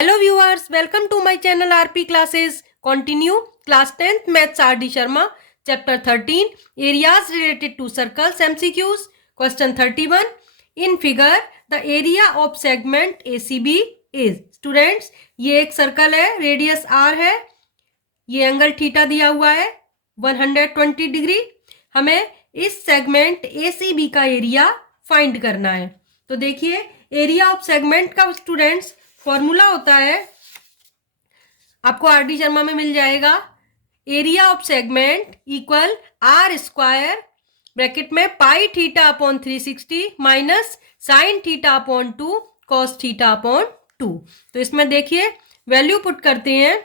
Hello viewers, welcome to my channel RP Classes. Continue class 10th Maths RD Sharma, chapter 13, areas related to circles MCQs. Question 31. In figure, the area of segment ACB is. Students, ये एक circle है, radius R है, ये angle theta दिया हुआ है 120 degree. हमें इस सेगमेंट ACB का एरिया फाइंड करना है. तो देखिए, एरिया ऑफ सेगमेंट का स्टूडेंट्स फॉर्मूला होता है, आपको आरडी शर्मा में मिल जाएगा. Area of segment equal are square bracket में pi theta upon 360 minus sine theta upon 2 cos theta upon 2. तो इसमें देखिए वैल्यू पुट करते हैं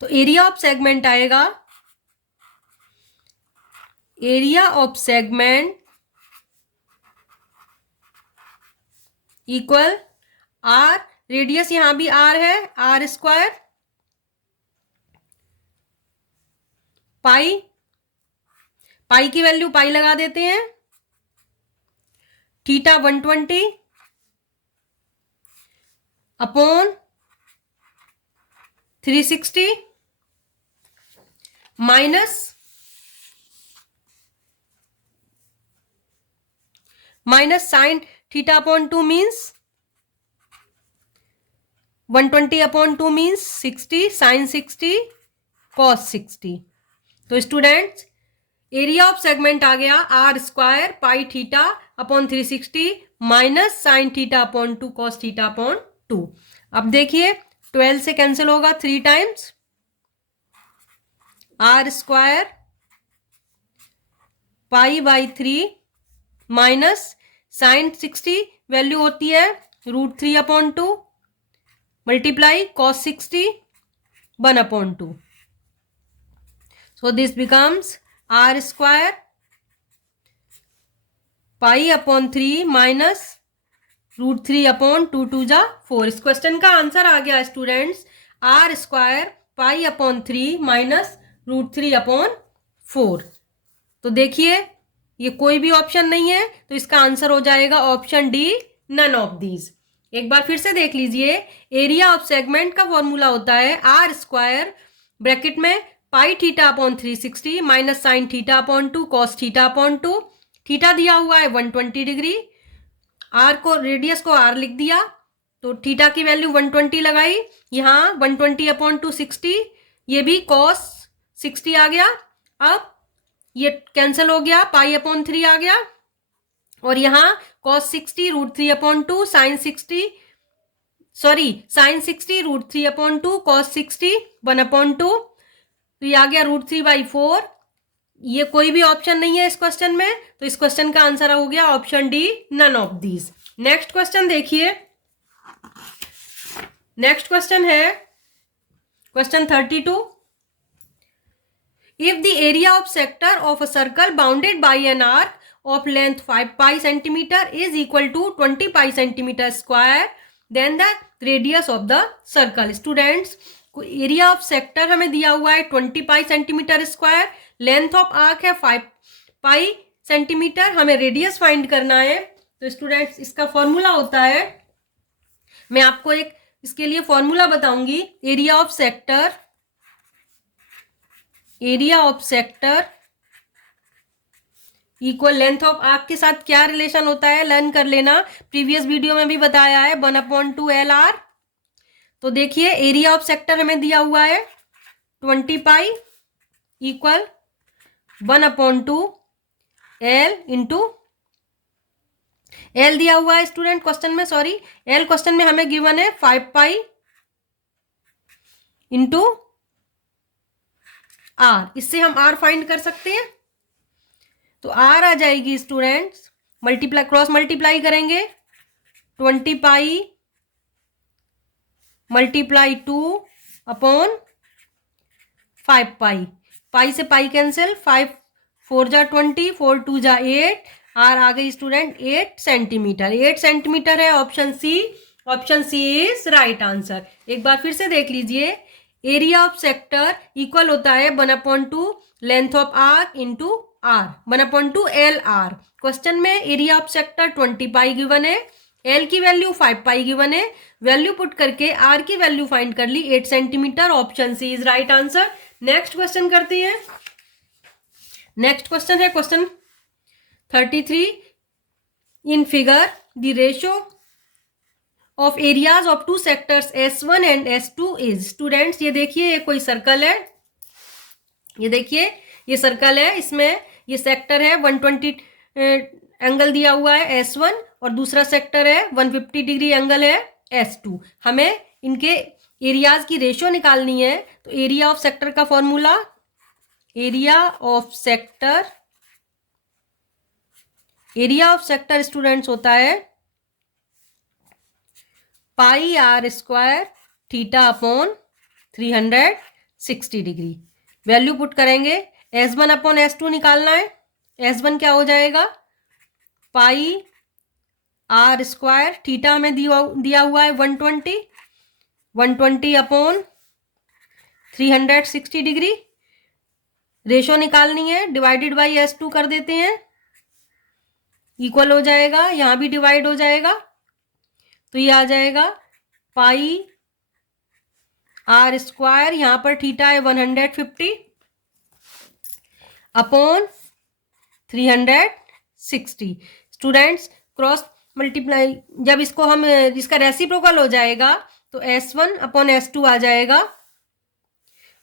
तो एरिया ऑफ सेगमेंट आएगा, area of segment equal R, radius यहां भी आर है, आर स्क्वायर पाई, पाई की वैल्यू पाई लगा देते हैं, theta 120 upon 360 minus sine theta upon 2 means 120 upon 2 means 60 sine 60 cos 60. तो स्टूडेंट्स एरिया ऑफ सेगमेंट आ गया r square pi theta upon 360 minus sine theta upon 2 cos theta upon 2. अब देखिए 12 से कैंसिल होगा 3 times, r square pi by 3 minus sine 60 value होती है √3 upon 2 multiply cos 60 1 upon 2. So this becomes r square pi upon 3 minus √3 upon 2 2 जा 4. इस question का answer आ गया students r square pi upon 3 minus √3 upon 4. तो देखिए ये कोई भी ऑप्शन नहीं है, तो इसका आंसर हो जाएगा option D, none of these. एक बार फिर से देख लीजिए, एरिया ऑफ सेगमेंट का फॉर्मूला होता है आर स्क्वायर ब्रैकेट में pi theta upon 360 minus sine theta upon 2 cos theta upon 2. Theta दिया हुआ है 120 डिग्री, आर को रेडियस को आर लिख दिया, तो थीटा की वैल्यू 120 लगाई, यहाँ 120 अपॉन 2 60, ये भी कॉस 60 आ गया. अब ये कैंसिल हो गया, पाई अपॉन 3 आ गया, और यहाँ cos 60 √3 upon 2 sine 60 sine 60 √3 upon 2 cos 60 1 upon 2. तो ये आ गया √3/4. ये कोई भी ऑप्शन नहीं है इस क्वेश्चन में, तो इस क्वेश्चन का आंसर हो गया option D, none of these. Next question देखिए, नेक्स्ट क्वेश्चन है question 32. If the area of sector of a circle bounded by an arc of length 5 pi centimeter is equal to 20 pi centimeter square, then the radius of the circle. Students, area of sector हमें दिया हुआ है 20 पाई centimetre square, length of arc है 5 पाई centimetre, हमें radius find करना है. तो students इसका फॉर्मूला होता है, मैं आपको एक इसके लिए फॉर्मूला बताऊंगी. Area of sector, area of sector equal length of arc के साथ क्या रिलेशन होता है लर्न कर लेना, प्रीवियस वीडियो में भी बताया है, 1/2 LR. तो देखिए एरिया ऑफ सेक्टर हमें दिया हुआ है 20 pi equal 1/2 L into L दिया हुआ है स्टूडेंट क्वेश्चन में, सॉरी L क्वेश्चन में हमें गिवन है 5 पाई इंटू R. इससे हम R फाइंड कर सकते हैं, तो R आ जाएगी स्टूडेंट्स, मल्टीप्लाई क्रॉस मल्टीप्लाई करेंगे 20 पाई मल्टीप्लाई 2 अपॉन 5 पाई, पाई से पाई कैंसिल, 5 4 जा 20, 4 2 जा 8, आर आ गई स्टूडेंट 8 सेंटीमीटर. 8 सेंटीमीटर है option C, option C is right answer. एक बार फिर से देख लीजिए, एरिया ऑफ सेक्टर इक्वल होता है 1/2 length of arc into R, 1/2 LR. Question में area of sector 20 pi given है, एल की वैल्यू 5 पाई गिवन है, वैल्यू पुट करके आर की वैल्यू फाइंड कर ली 8 centimetre. Option C is right answer. Next question करते हैं। नेक्स्ट क्वेश्चन है question 33। In figure the ratio of areas of two sectors S1 and S2 is. Students ये देखिए, ये कोई सर्कल है, ये देखिए ये सर्कल है, इसमें ये सेक्टर है 120 एंगल दिया हुआ है S1 और दूसरा सेक्टर है 150 डिग्री एंगल है S2। हमें इनके एरियाज की रेशियो निकालनी है। तो एरिया ऑफ सेक्टर का formula, area of sector students होता है pi are square theta upon 360 degree. Value put करेंगे, S1 अपॉन S2 निकालना है। S1 क्या हो जाएगा, पाई आर स्क्वायर, थीटा में दिया हुआ है 120 अपॉन 360 डिग्री। रेशो निकालनी है, डिवाइडेड बाई S2 कर देते हैं, इक्वल हो जाएगा, यहां भी डिवाइड हो जाएगा, तो ये आ जाएगा पाई आर स्क्वायर, यहां पर थीटा है 150 अपॉन 360। स्टूडेंट्स क्रॉस मल्टीप्लाई, जब इसको हम इसका रेसिप्रोकल हो जाएगा तो S1 अपॉन S2 आ जाएगा।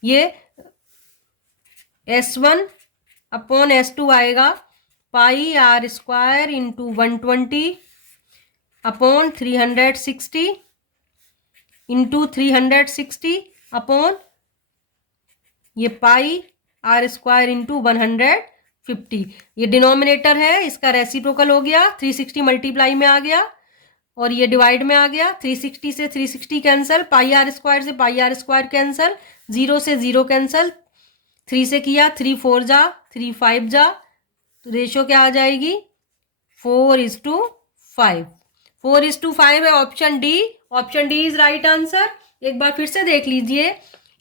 ये S1 अपॉन S2 आएगा pi are square into 120 upon 360 into 360 upon ये पाई आर स्क्वायर इंटू 150। ये डिनोमिनेटर है, इसका रेसिप्रोकल हो गया, 360 मल्टीप्लाई में आ गया और ये डिवाइड में आ गया। 360 से 360 कैंसिल, पाई आर स्क्वायर से पाई आर स्क्वायर कैंसिल, 0 से 0 कैंसिल, 3 से किया 3 4 जा, 3 5 जा, तो रेशो क्या आ जाएगी 4:5। 4:5 है option D. Option D is right answer. एक बार फिर से देख लीजिए,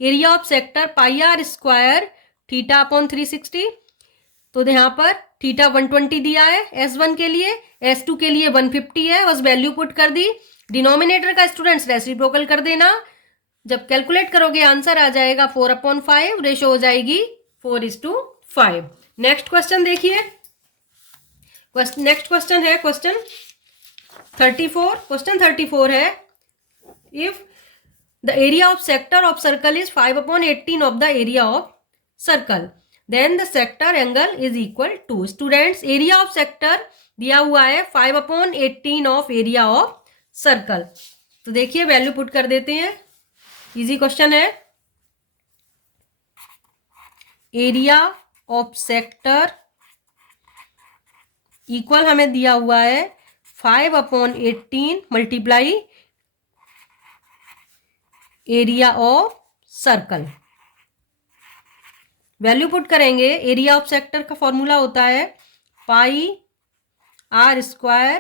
area of sector pi are square theta upon 360, तो यहाँ पर थीटा 120 दिया है S1 के लिए, S2 के लिए 150 है, बस वैल्यू पुट कर दी। डिनोमिनेटर का स्टूडेंट्स रेसिप्रोकल कर देना, जब कैलकुलेट करोगे आंसर आ जाएगा 4/5, रेशो हो जाएगी 4:5। नेक्स्ट क्वेश्चन देखिए, नेक्स्ट क्वेश्चन है क्वेश्चन 34। क्वेश्चन 34 है, if the area of sector of circle is 5/18 of the area of circle, then the sector angle is equal to. Students area of sector दिया हुआ है 5/18 of area of circle. तो देखिए value put कर देते हैं, easy question है। Area of sector equal हमें दिया हुआ है 5/18 multiply area of circle. Value put करेंगे, एरिया ऑफ सेक्टर का फॉर्मूला होता है pi are square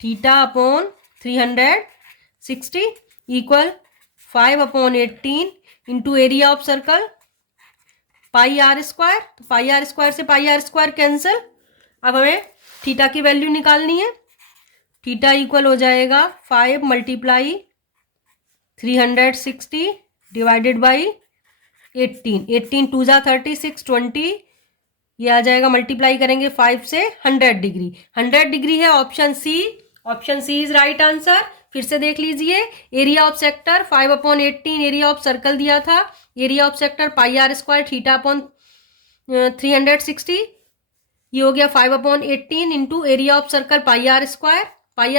theta upon 360 equal 5/18 into area of circle pi are square, तो पाई आर स्क्वायर से पाई आर स्क्वायर कैंसिल। अब हमें थीटा की वैल्यू निकालनी है, थीटा इक्वल हो जाएगा 5 मल्टीप्लाई 360 डिवाइडेड बाई 18, 18 2 जा 36, 20, ये आ जाएगा, मल्टीप्लाई करेंगे 5 से 100 डिग्री। 100 डिग्री है option C. Option C is right answer. फिर से देख लीजिए, area of sector 5/18 area of circle दिया था, area of sector pi are square theta upon 360, ये हो गया 5/18 into area of circle pi are square, pi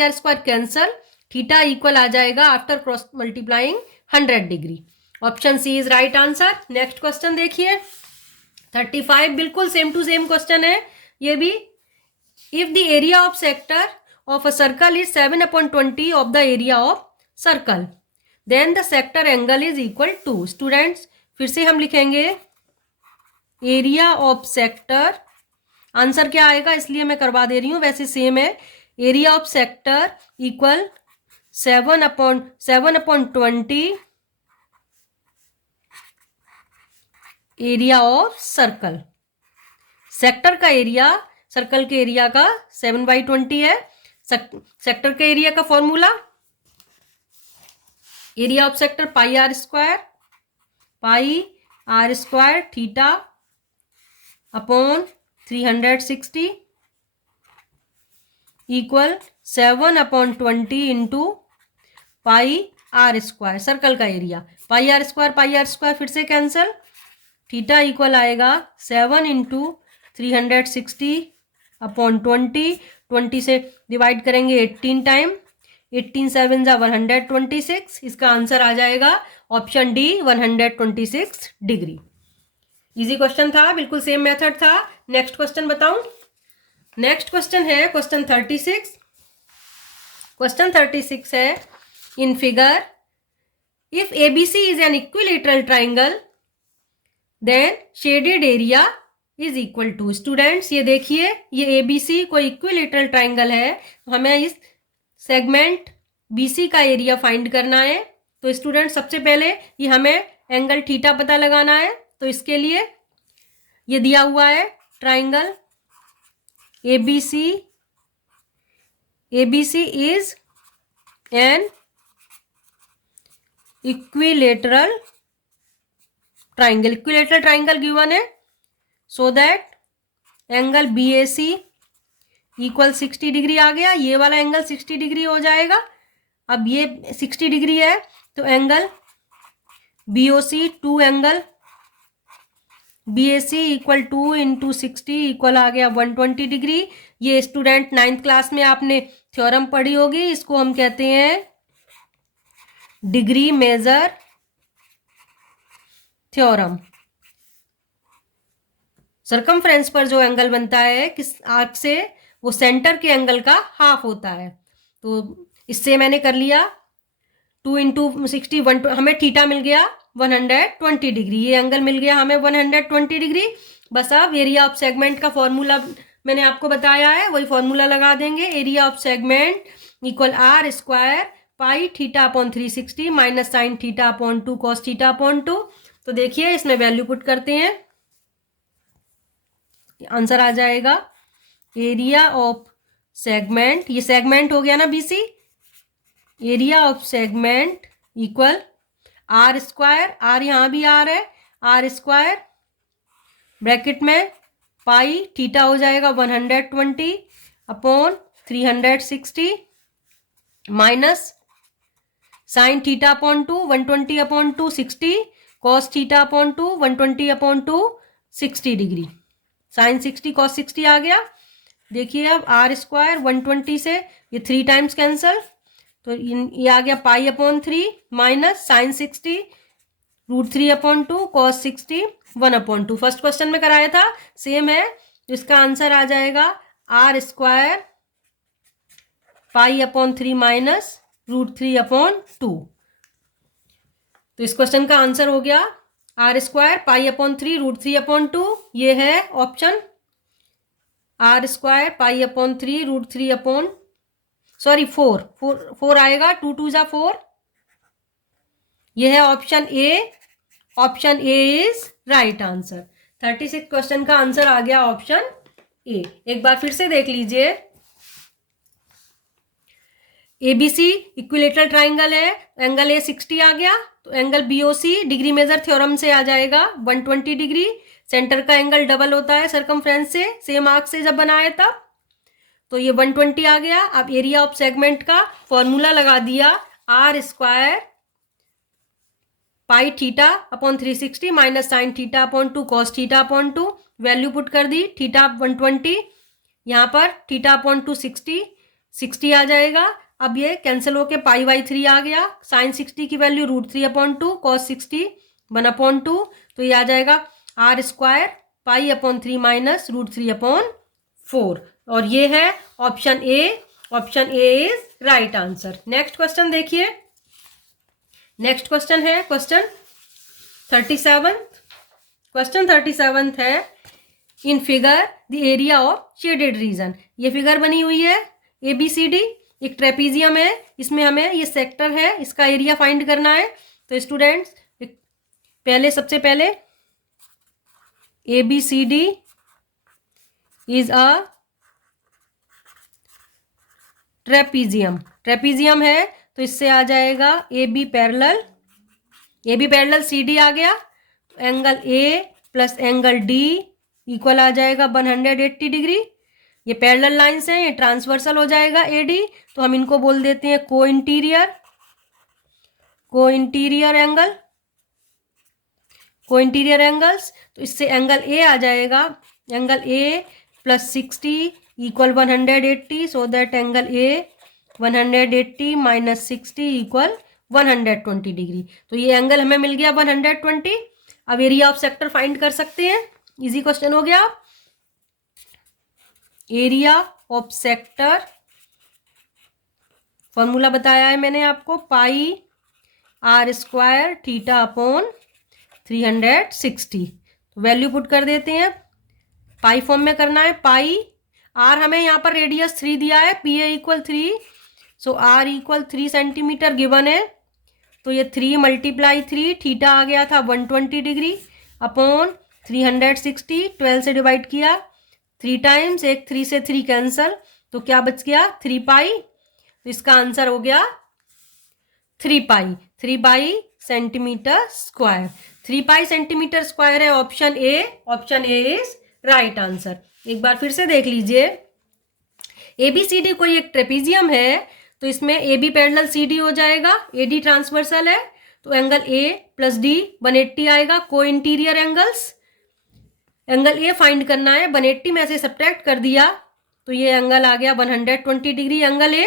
are square cancel, theta equal आ जाएगा after cross multiplying 100 degree. Option C is right answer. Next question देखिए 35, बिल्कुल same to same question है ये भी। If the area of sector of a circle is 7/20 of the area of circle, then the sector angle is equal to. Students फिर से हम लिखेंगे area of sector, answer क्या आएगा इसलिए मैं करवा दे रही हूं, वैसे सेम है। Area of sector equal 7/20 area of circle. Sector का एरिया सर्कल के एरिया का 7/20 है, सेक्टर के एरिया का formula, area of sector pi are square theta upon 360 equal 7/20 into pi are square, circle का एरिया। पाई आर स्क्वायर फिर से cancel, theta equal आएगा 7 इंटू 360/20, 20 से डिवाइड करेंगे 18 टाइम, 18 7 जा 126, इसका आंसर आ जाएगा option D 126 degree. Easy question था, बिल्कुल सेम मेथड था। नेक्स्ट क्वेश्चन बताऊं। नेक्स्ट क्वेश्चन है क्वेश्चन 36। क्वेश्चन 36 है in figure if ABC is an equilateral triangle then shaded area is equal to. Students ये देखिए, ये एबीसी कोई इक्विलेटरल ट्राइंगल है, हमें इस सेगमेंट बीसी का एरिया फाइंड करना है। तो स्टूडेंट सबसे पहले ये हमें एंगल थीटा पता लगाना है। तो इसके लिए ये दिया हुआ है triangle ABC, ABC is an equilateral triangle, equilateral triangle given है, so that angle B A C equal 60 degree आ गया, ये वाला एंगल 60 डिग्री हो जाएगा। अब ये 60 डिग्री है तो angle B O C, two angle B A C equal 2 into 60 equal आ गया 120 डिग्री। ये स्टूडेंट 9th क्लास में आपने थ्योरम पढ़ी होगी, इसको हम कहते हैं डिग्री मेजर थ्योरम। सर्कमफ्रेंस पर जो एंगल बनता है किस आर्क से, वो सेंटर के एंगल का हाफ होता है। तो इससे मैंने कर लिया 2 इंटू 60, हमें थीटा मिल गया 120 डिग्री, ये एंगल मिल गया हमें 120 डिग्री। बस अब एरिया ऑफ सेगमेंट का फॉर्मूला मैंने आपको बताया है, वही फॉर्मूला लगा देंगे। Area of segment equal are square pi theta upon 360 minus sine theta upon 2 cos theta upon 2। तो देखिए इसमें वैल्यू पुट करते हैं, आंसर आ जाएगा एरिया ऑफ सेगमेंट, ये सेगमेंट हो गया ना BC, area of segment equal are square, r यहां भी आर है, आर स्क्वायर ब्रैकेट में पाई थीटा हो जाएगा 120 upon 360 minus sine theta upon 2 120 upon 2 60 cos theta upon 2 120 upon 2 60 degree, sine 60 cos 60 आ गया। देखिए अब आर स्क्वायर 120 से ये 3 टाइम्स कैंसल, तो ये आ गया pi upon 3 minus sine 60 √3 upon 2 cos 60 1 upon 2। First question में कराया था, सेम है, तो इसका आंसर आ जाएगा r square pi upon 3 minus √3 upon 2। तो इस क्वेश्चन का आंसर हो गया r square pi upon 3 √3 upon 2, ये है option r square pi upon 3 √3 upon sorry 4 आएगा, 2 2 जा 4, यह है option A. Option A is right answer. 36 question का आंसर आ गया ऑप्शन ए। एक बार फिर से देख लीजिए, एबीसी इक्विलेटरल ट्राइंगल है, एंगल ए 60 आ गया, तो angle BOC degree measure theorem से आ जाएगा 120 डिग्री। सेंटर का एंगल डबल होता है सर्कमफ्रेंस से, सेम आर्क से जब बनाया तब, तो ये 120 आ गया। अब एरिया ऑफ सेगमेंट का फॉर्मूला लगा दिया, r square pi theta upon 360 minus sine theta upon 2 cos theta upon 2, value put कर दी, थीटा 120, यहाँ पर थीटा अपॉन 2 60 आ जाएगा। अब ये कैंसिल होके पाई बाई 3 आ गया, साइन 60 की वैल्यू √3 अपॉन 2 कॉस 60 1 अपॉन 2, तो ये आ जाएगा r square pi upon 3 minus √3 upon 4, और ये है option A. Option A is right answer. Next question देखिए, नेक्स्ट क्वेश्चन है क्वेश्चन 37। क्वेश्चन 37 है in figure the area of shaded region. ये फिगर बनी हुई है ABCD, एक ट्रेपीजियम है, इसमें हमें ये सेक्टर है, इसका एरिया फाइंड करना है। तो स्टूडेंट्स पहले सबसे पहले ABCD is a trapezium, trapezium है तो इससे आ जाएगा A B parallel C D आ गया, तो angle A plus angle D equal आ जाएगा 180 डिग्री। ये पैरेलल लाइंस हैं, ये ट्रांसवर्सल हो जाएगा ए डी, तो हम इनको बोल देते हैं को इंटीरियर एंगल्स। तो इससे एंगल ए आ जाएगा, angle A plus 60 equal 180, so that angle A 180 minus 60 equal 120 degree. तो ये एंगल हमें मिल गया 120। अब एरिया ऑफ सेक्टर फाइंड कर सकते हैं, इजी क्वेश्चन हो गया। एरिया ऑफ सेक्टर फॉर्मूला बताया है मैंने आपको, pi are square theta upon 360। Value put कर देते हैं, पाई फॉर्म में करना है। पाई आर हमें यहाँ पर रेडियस 3 दिया है, P A equal 3, so r equal 3 centimetre given है, तो ये 3 मल्टीप्लाई 3, थीटा आ गया था 120 डिग्री अपॉन 360, 12 से डिवाइड किया 3 टाइम्स, एक 3 से 3 कैंसल, तो क्या बच गया 3 पाई। तो इसका आंसर हो गया 3 pi centimetre square. 3 pi centimetre square है option A is right answer. एक बार फिर से देख लीजिए, एबीसीडी कोई एक ट्रेपीजियम है तो इसमें A B parallel C D हो जाएगा, ए डी ट्रांसवर्सल है तो एंगल ए प्लस डी 180 आएगा। को interior angles, angle A find करना है, 180 में से सब्ट्रैक्ट कर दिया तो ये एंगल आ गया 120 डिग्री एंगल ए।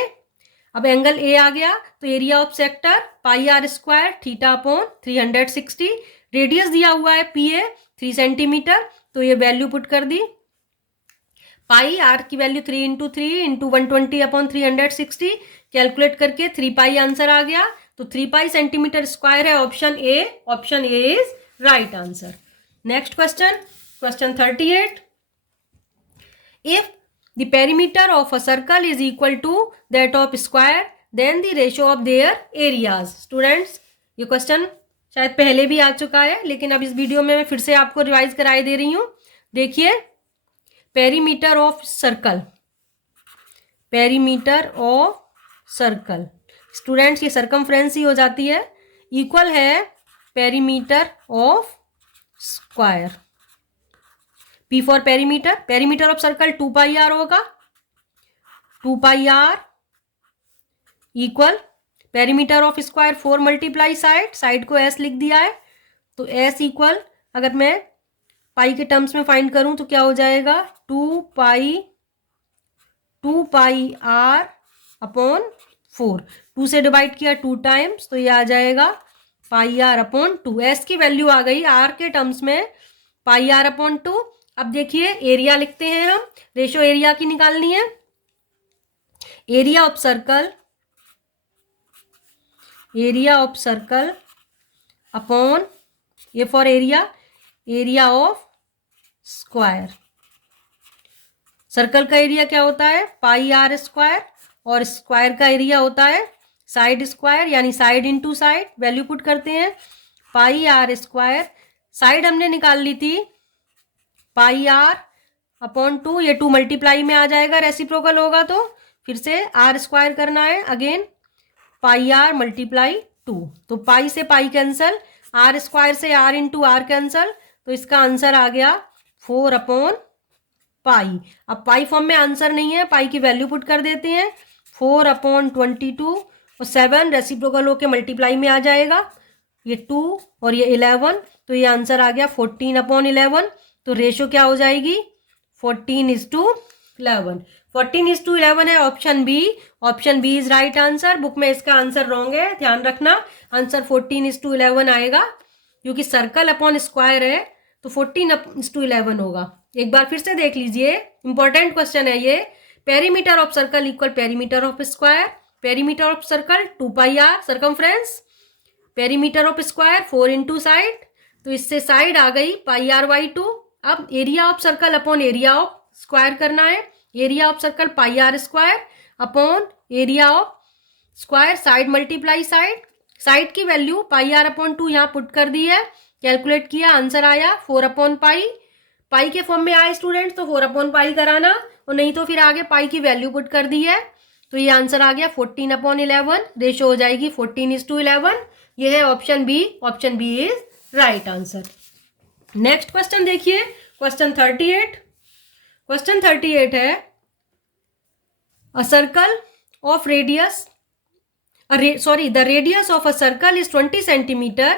अब एंगल ए आ गया तो area of sector pi are square theta upon 360, radius दिया हुआ है पी ए 3 सेंटीमीटर, तो ये वैल्यू पुट कर दी, पाई आर की value 3 into 3 into 120 upon 360, calculate करके 3 पाई आंसर आ गया। तो 3 पाई सेंटीमीटर स्क्वायर है option A is right answer. Next question 38, if the perimeter of a circle is equal to that of square, then the ratio of their areas। Students ये question शायद पहले भी आ चुका है, लेकिन अब इस वीडियो में मैं फिर से आपको रिवाइज कराई दे रही हूँ। देखिए, पेरीमीटर ऑफ सर्कल, स्टूडेंट्स ये सर्कमफ्रेंस ही हो जाती है, इक्वल है perimeter of square. P for perimeter of circle 2 pi R होगा, 2 pi R equal perimeter of square 4 multiply side को S लिख दिया है, तो S इक्वल अगर मैं पाई के टर्म्स में फाइंड करूं तो क्या हो जाएगा 2 पाई आर अपॉन 4, 2 से डिवाइड किया 2 टाइम्स, तो ये आ जाएगा पाई आर अपॉन 2। S की वैल्यू आ गई आर के टर्म्स में पाई आर अपॉन 2। अब देखिए एरिया लिखते हैं हम, रेशो एरिया की निकालनी है। Area of circle upon A for area of square. Circle का एरिया क्या होता है पाई आर स्क्वायर, और स्क्वायर का एरिया होता है साइड स्क्वायर, यानी side into side. Value put करते हैं, पाई आर स्क्वायर, साइड हमने निकाल ली थी पाई आर अपॉन 2, ये 2 मल्टीप्लाई में आ जाएगा, रेसिप्रोकल होगा तो फिर से आर स्क्वायर करना है, अगेन पाई आर मल्टीप्लाई 2, तो पाई से पाई कैंसल, आर स्क्वायर से आर इंटू आर कैंसल, तो इसका आंसर आ गया 4 अपॉन पाई। अब पाई फॉर्म में आंसर नहीं है, पाई की वैल्यू पुट कर देते हैं, 4 अपॉन 22 और 7 रेसिप्रोकल होके मल्टीप्लाई में आ जाएगा, ये 2 और ये 11, तो ये आंसर आ गया 14 अपॉन 11। तो रेशो क्या हो जाएगी 14:11। 14:11 है option B is right answer. Book में इसका आंसर रॉन्ग है, ध्यान रखना, आंसर 14:11 आएगा, क्योंकि सर्कल अपॉन स्क्वायर है तो 14:11 होगा। एक बार फिर से देख लीजिए, इंपॉर्टेंट क्वेश्चन है ये। Perimeter of circle equal perimeter of square, perimeter of circle 2 pi r circumference, perimeter of square 4 into side, तो इससे साइड आ गई पाई आर बाई 2। अब area of circle upon area of square करना है, area of circle pi are square upon area of square, side multiply side की value pi r upon 2 यहाँ put कर दी है, कैलकुलेट किया, आंसर आया 4 अपॉन पाई के फॉर्म में आए स्टूडेंट्स तो 4 अपॉन पाई कराना, और नहीं तो फिर आगे पाई की वैल्यू पुट कर दी है, तो ये आंसर आ गया 14/11, रेशो हो जाएगी 14:11। ये है option B is right answer. Next question देखिए, क्वेश्चन 38। क्वेश्चन 38 है a circle of radius the radius of a circle is 20 centimeter.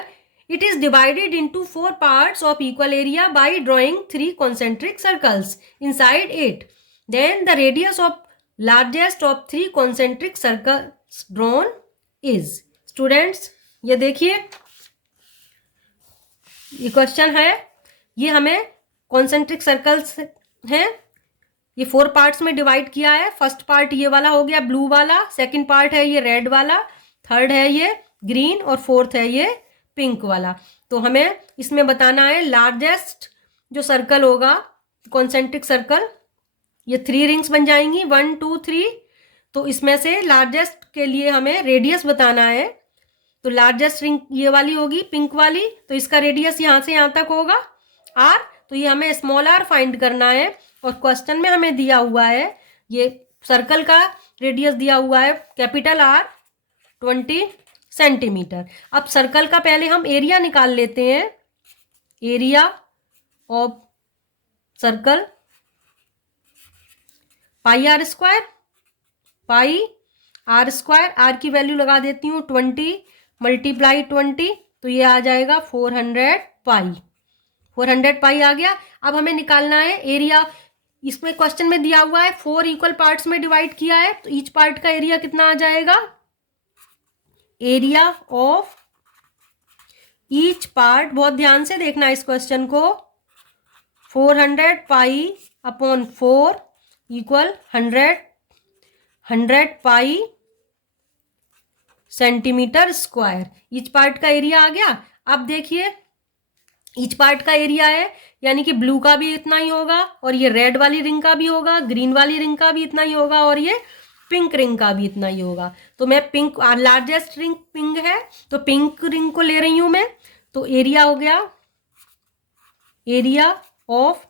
It is divided into 4 parts of equal area by drawing 3 concentric circles inside it. Then the radius of largest of 3 concentric circles drawn is. Students, ये देखिए, ये question है, ये हमें concentric circles हैं, ये 4 parts में divide किया है। फर्स्ट पार्ट ये वाला हो गया ब्लू वाला, सेकंड पार्ट है ये रेड वाला, थर्ड है ये ग्रीन और फोर्थ है ये पिंक वाला। तो हमें इसमें बताना है लार्जेस्ट जो सर्कल होगा कॉन्सेंट्रिक सर्कल, ये 3 रिंग्स बन जाएंगी 1 2 3। तो इसमें से लार्जेस्ट के लिए हमें रेडियस बताना है। तो लार्जेस्ट रिंग ये वाली होगी पिंक वाली, तो इसका रेडियस यहाँ से यहाँ तक होगा r। तो ये हमें स्मॉल r फाइंड करना है और क्वेश्चन में हमें दिया हुआ है ये सर्कल का रेडियस दिया हुआ है कैपिटल R 20 सेंटीमीटर। अब सर्कल का पहले हम एरिया निकाल लेते हैं। Area of circle pi r square, pi r square, r की वैल्यू लगा देती हूँ 20 मल्टीप्लाई 20, तो ये आ जाएगा 400 पाई। 400 पाई आ गया। अब हमें निकालना है एरिया। इसमें क्वेश्चन में दिया हुआ है 4 इक्वल पार्ट्स में डिवाइड किया है, तो ईच पार्ट का एरिया कितना आ जाएगा? एरिया ऑफ ईच पार्ट, बहुत ध्यान से देखना इस क्वेश्चन को, 400 पाई अपॉन 4 इक्वल 100 पाई सेंटीमीटर स्क्वायर। ईच पार्ट का एरिया आ गया। अब देखिए ईच पार्ट का एरिया है, यानी कि ब्लू का भी इतना ही होगा और ये रेड वाली रिंग का भी होगा, ग्रीन वाली रिंग का भी इतना ही होगा और ये पिंक रिंग का भी इतना ही होगा। तो मैं पिंक, लार्जेस्ट रिंग पिंक है तो पिंक रिंग को ले रही हूं मैं। तो एरिया हो गया, area of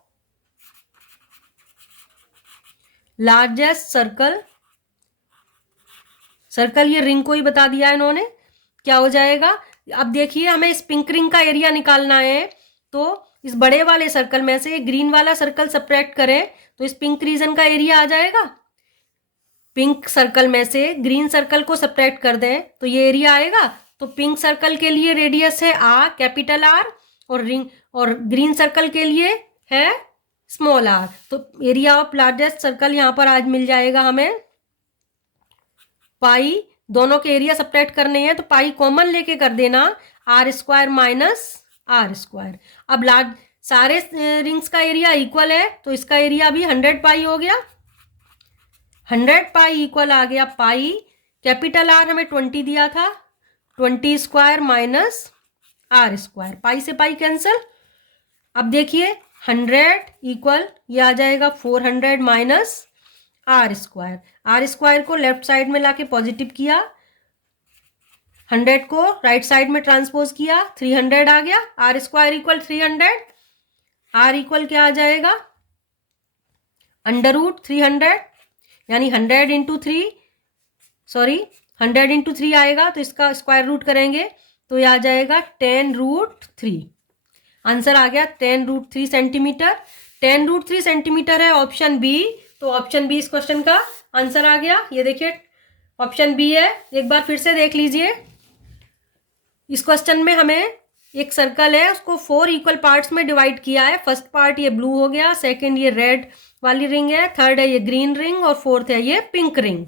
largest circle, circle ये रिंग को ही बता दिया है इन्होंने, क्या हो जाएगा। अब देखिए हमें इस पिंक रिंग का एरिया निकालना है, तो इस बड़े वाले सर्कल में से ग्रीन वाला सर्कल सब्ट्रैक्ट करें तो इस पिंक रीजन का एरिया आ जाएगा। पिंक सर्कल में से ग्रीन सर्कल को सब्ट्रैक्ट कर दें तो ये एरिया आएगा। तो पिंक सर्कल के लिए रेडियस है r कैपिटल R और ग्रीन सर्कल के लिए है स्मॉल r। तो एरिया ऑफ लार्जेस्ट सर्कल यहाँ पर आज मिल जाएगा हमें पाई। दोनों के एरिया सब्ट्रैक्ट करने हैं तो पाई कॉमन लेके कर देना, r square minus r square. अब सारे रिंग्स का एरिया इक्वल है तो इसका एरिया भी 100 पाई हो गया। 100 पाई इक्वल आ गया पाई, कैपिटल R हमें 20 दिया था, 20 स्क्वायर माइनस r स्क्वायर, पाई से पाई कैंसिल। अब देखिए 100 इक्वल ये आ जाएगा 400 minus r square. r square को लेफ्ट साइड में लाके पॉजिटिव किया, 100 को राइट साइड में ट्रांसपोज किया, 300 आ गया। r square equal 300, r equal क्या आ जाएगा √300, यानी 100 इंटू 3 आएगा। तो इसका स्क्वायर रूट करेंगे तो ये आ जाएगा 10√3। आंसर आ गया 10√3 सेंटीमीटर। 10√3 सेंटीमीटर है ऑप्शन बी। तो ऑप्शन बी इस क्वेश्चन का आंसर आ गया। ये देखिए ऑप्शन बी है। एक बार फिर से देख लीजिए, इस क्वेश्चन में हमें एक सर्कल है उसको 4 इक्वल पार्ट्स में डिवाइड किया है। फर्स्ट पार्ट ये ब्लू हो गया, सेकंड ये रेड वाली रिंग है, थर्ड है ये ग्रीन रिंग और फोर्थ है ये पिंक रिंग।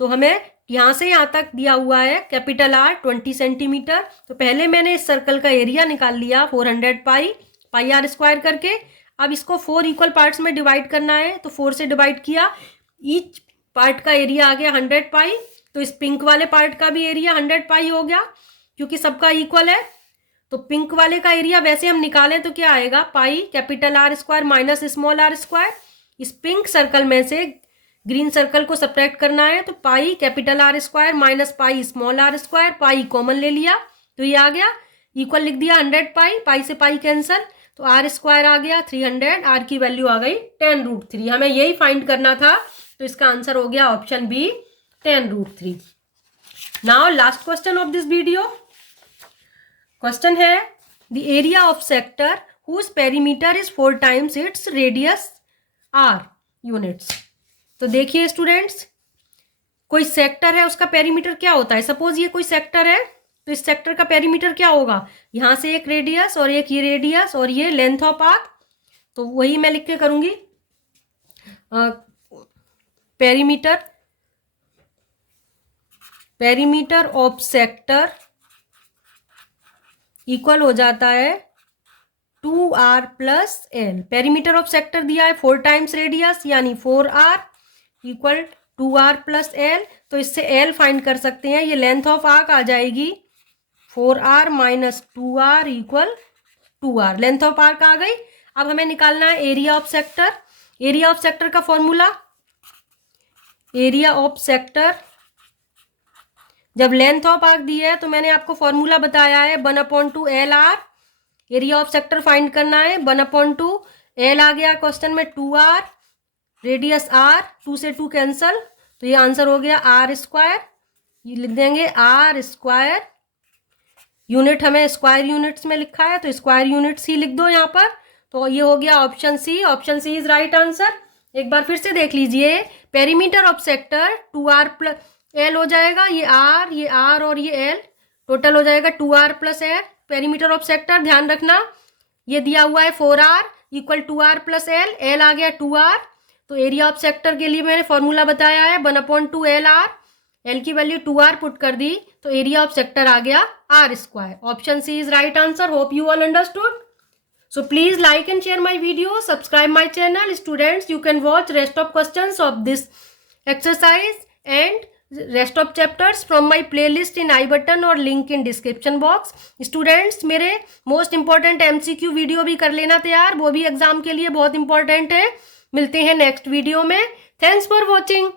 तो हमें यहाँ से यहाँ तक दिया हुआ है कैपिटल R 20 सेंटीमीटर। तो पहले मैंने इस सर्कल का एरिया निकाल लिया 400 पाई r स्क्वायर करके। अब इसको 4 इक्वल पार्ट्स में डिवाइड करना है तो 4 से डिवाइड किया, ईच पार्ट का एरिया आ गया 100 पाई। तो इस पिंक वाले पार्ट का भी एरिया 100 पाई हो गया क्योंकि सबका इक्वल है। तो पिंक वाले का एरिया वैसे हम निकालें तो क्या आएगा, pi capital R square minus small r square. इस पिंक सर्कल में से ग्रीन सर्कल को सब्ट्रैक्ट करना है तो pi capital R square minus pi small r square, pi common ले लिया तो ये आ गया, इक्वल लिख दिया 100 पाई, पाई से पाई कैंसल, तो r स्क्वायर आ गया 300, r की वैल्यू आ गई 10√3। हमें यही फाइंड करना था तो इसका आंसर हो गया option B 10√3. Now last question of this video. Question है the area of sector whose perimeter is 4 times its radius r units. तो देखिए स्टूडेंट्स, कोई सेक्टर है, उसका पेरीमीटर क्या होता है. सपोज ये कोई सेक्टर है, तो इस सेक्टर का पेरीमीटर क्या होगा. यहां से एक रेडियस और एक ये रेडियस और ये लेंथ ऑफ आर्क. तो वही मैं लिख के करूंगी. पेरीमीटर ऑफ सेक्टर इक्वल हो जाता है 2r plus L. Perimeter of sector दिया है 4 टाइम्स रेडियस यानी 4r equal 2r plus L. तो इससे एल फाइंड कर सकते हैं. ये लेंथ ऑफ आर्क आ जाएगी 4r minus 2r equal 2r. Length of arc आ गई. अब हमें निकालना है area of sector. Area of sector का फॉर्मूला, एरिया ऑफ सेक्टर जब लेंथ ऑफ आर्क दी है तो मैंने आपको फॉर्मूला बताया है 1/2 LR. एरिया ऑफ सेक्टर फाइंड करना है. 1/2 L आ गया क्वेश्चन में 2R, रेडियस R, 2 से 2 कैंसल, तो ये आंसर हो गया R². ये लिख देंगे R². यूनिट हमें स्क्वायर यूनिट्स में लिखा है तो स्क्वायर यूनिट्स ही लिख दो यहाँ पर. तो ये हो गया option C. Option C is right answer. एक बार फिर से देख लीजिए. Perimeter of sector 2R plus L हो जाएगा. ये R और ये एल टोटल हो जाएगा 2R plus L. Perimeter of sector ध्यान रखना, ये दिया हुआ है 4R equal 2R plus L. L आ गया 2R. तो एरिया ऑफ सेक्टर के लिए मैंने फॉर्मूला बताया है 1/2 LR. एल की वैल्यू 2R पुट कर दी तो एरिया ऑफ सेक्टर आ गया R². Option C is right answer. Hope you all understood. So please like and share my video, subscribe my channel. Students, you can watch rest of questions of this exercise and rest of chapters from my playlist in I button और link in description box. Students, मेरे most important MCQ video भी कर लेना तैयार, वो भी exam के लिए बहुत इंपॉर्टेंट है. मिलते हैं नेक्स्ट वीडियो में. Thanks for watching.